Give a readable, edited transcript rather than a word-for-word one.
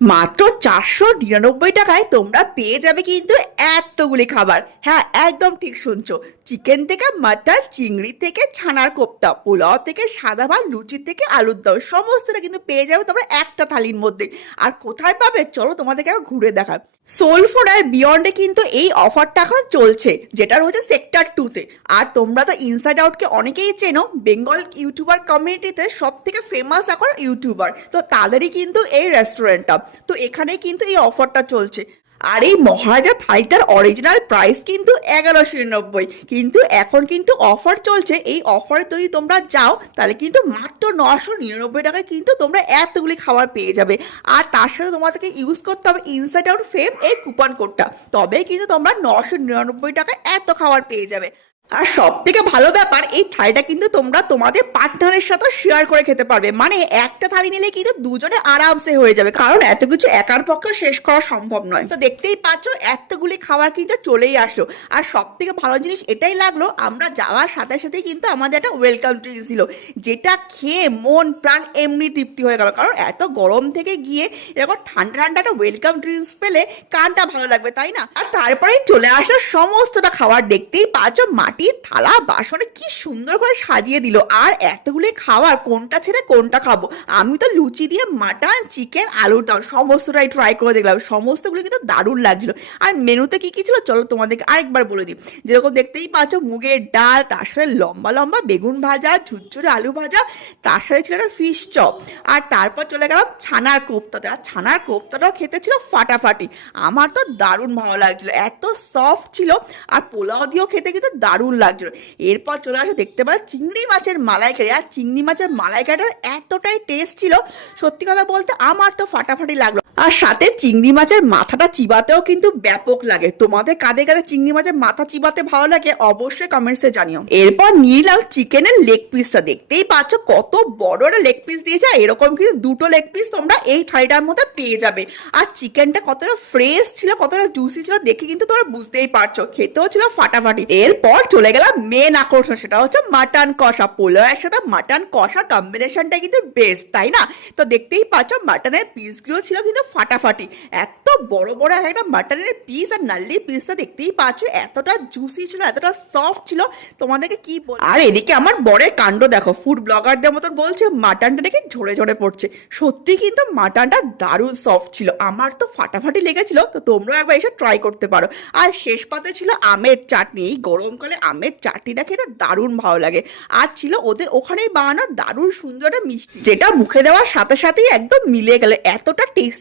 মাত্র 499 টাকায় তোমরা পেয়ে যাবে কিন্তু এতগুলি খাবার। হ্যাঁ, একদম ঠিক শুনছো। চিকেন থেকে মাটন, চিংড়ি থেকে ছানার কোপ্তা, পোলাও থেকে সাদা ভাত, লুচি থেকে আলুর দম, সমস্তটা কিন্তু পেয়ে যাবে তোমরা একটা থালির মধ্যে। আর কোথায় পাবে চলো তোমাদেরকে আবার ঘুরে দেখাই। সোলফুড আর বিয়ন্ডে কিন্তু এই অফারটা এখন চলছে, যেটা রয়েছে সেক্টর 2-তে। আর তোমরা তো ইনসাইড আউটকে অনেকেই চেনো, বেঙ্গল ইউটিউবার কমিউনিটিতে সব থেকে ফেমাস এখন ইউটিউবার, তো তাদেরই কিন্তু এই রেস্টুরেন্টটা। তো এখানে কিন্তু এই অফারটা চলছে। আর এই মহারাজা থাইটার অরিজিনাল প্রাইস কিন্তু 1190, কিন্তু এখন কিন্তু অফার চলছে। এই অফারে যদি তোমরা যাও তাহলে কিন্তু মাত্র 999 টাকায় কিন্তু তোমরা এতগুলি খাবার পেয়ে যাবে। আর তার সাথে তোমাদেরকে ইউজ করতে হবে ইনসাইড আউট ফেম এই কুপন কোডটা, তবেই কিন্তু তোমরা 999 টাকায় এত খাবার পেয়ে যাবে। আর সব থেকে ভালো ব্যাপার, এই থালিটা কিন্তু তোমরা তোমাদের পার্টনারের সাথে শেয়ার করে খেতে পারবে। মানে একটা থালি নিলে কিন্তু দুজনে আরামসে হয়ে যাবে, কারণ এত কিছু একার পক্ষে শেষ করা সম্ভব নয়। তো দেখতেই পাচ্ছ এতগুলি খাবার কিন্তু চলেই আসলো। আর সব থেকে ভালো জিনিস এটাই লাগলো, আমরা যাওয়ার সাথে সাথেই কিন্তু আমাদের একটা ওয়েলকাম ড্রিঙ্কস ছিল, যেটা খেয়ে মন প্রাণ এমনি তৃপ্তি হয়ে গেল। কারণ এত গরম থেকে গিয়ে এরকম ঠান্ডা ঠান্ডা একটা ওয়েলকাম ড্রিঙ্কস পেলে কারটা ভালো লাগবে, তাই না? আর তারপরেই চলে আসলো সমস্তটা খাবার। দেখতেই পাচ্ছ মাটির থালা বাসনে কি সুন্দর করে সাজিয়ে দিল। আর এতগুলি খাবার কোনটা ছেড়ে কোনটা খাবো। আমি তো লুচি দিয়ে মাটন, চিকেন, আলুর দম সমস্তটাই ট্রাই করে দেখলাম, সমস্তগুলো কিন্তু দারুণ লাগছিল। আর মেনুতে কি কি ছিল চলো তোমাদেরকে আরেকবার বলে দিই। যেরকম দেখতেই পাচ্ছ মুগের ডাল, তার সাথে লম্বা লম্বা বেগুন ভাজা, ঝুরঝুরে আলু ভাজা, তার সাথে ছিল একটা ফিশ চপ। আর তারপর চলে গেলাম ছানার কোপ্তাতে। আর ছানার কোপ্তাটাও খেতে ছিল ফাটাফাটি, আমার তো দারুণ ভালো লাগছিল, এত সফট ছিল। আর পোলাও দিয়েও খেতে কিন্তু দারুণ লাগছিল। এরপর চলে আসে দেখতে পাচ্ছ চিংড়ি মাছের মালাইকারি। আর চিংড়ি মাছের মালাইকারিটার এতটাই টেস্ট ছিল, সত্যি কথা বলতে আমার তো ফাটাফাটি লাগলো। আর সাথে চিংড়ি মাছের মাথাটা চিবাতেও কিন্তু ব্যাপক লাগে। তোমাদের কাদের কাদের চিংড়ি মাছের মাথা চিবাতে ভালো লাগে অবশ্যই কমেন্টসে জানিও। এরপর নিলাম চিকেনের লেগ পিসটা। দেখতেই পাচ্ছ কত বড় একটা লেগ পিস দিয়েছে, এরকম কিন্তু দুটো লেগ পিস তোমরা এই থালিটার মধ্যে পেয়ে যাবে। আর চিকেনটা কতটা ফ্রেশ ছিল, কতটা জুসি ছিল দেখে কিন্তু তোমরা বুঝতেই পারছো, খেতেও ছিল ফাটাফাটি। এরপর চলে গেলাম মেন আকর্ষণ, সেটা হচ্ছে মাটন কষা। পোলাওয়ের সাথে মাটন কষা কম্বিনেশনটা কিন্তু বেস্ট, তাই না? তো দেখতেই পাচ্ছ মাটনের পিসগুলো ছিল কিন্তু ফাটাফাটি। এত বড় বড় একটা মাটনের পিস, আর নাল্লি পিসটা দেখতেই পাচ্ছ এতটা জুসি ছিল, এতটা সফট ছিল, তোমাদেরকে কি বল। আর এদিকে আমার বরের কাণ্ড দেখো, ফুড ব্লগারদের মতন বলছে মাটনটা নাকি ঝরে ঝরে পড়ছে। সত্যি কিন্তু মাটনটা দারুণ সফট ছিল, আমার তো ফাটাফাটি লেগেছিল। তো তোমরা একবার এসে ট্রাই করতে পারো। আর শেষ পাতে ছিল আমের চাটনি। এই গরমকালে আমের চাটনিটা খেতে দারুণ ভালো লাগে। আর ছিল ওদের ওখানেই বানানো দারুণ সুন্দর একটা মিষ্টি, যেটা মুখে দেওয়ার সাথে সাথেই একদম মিলে গেল, এতটা টেস্টি।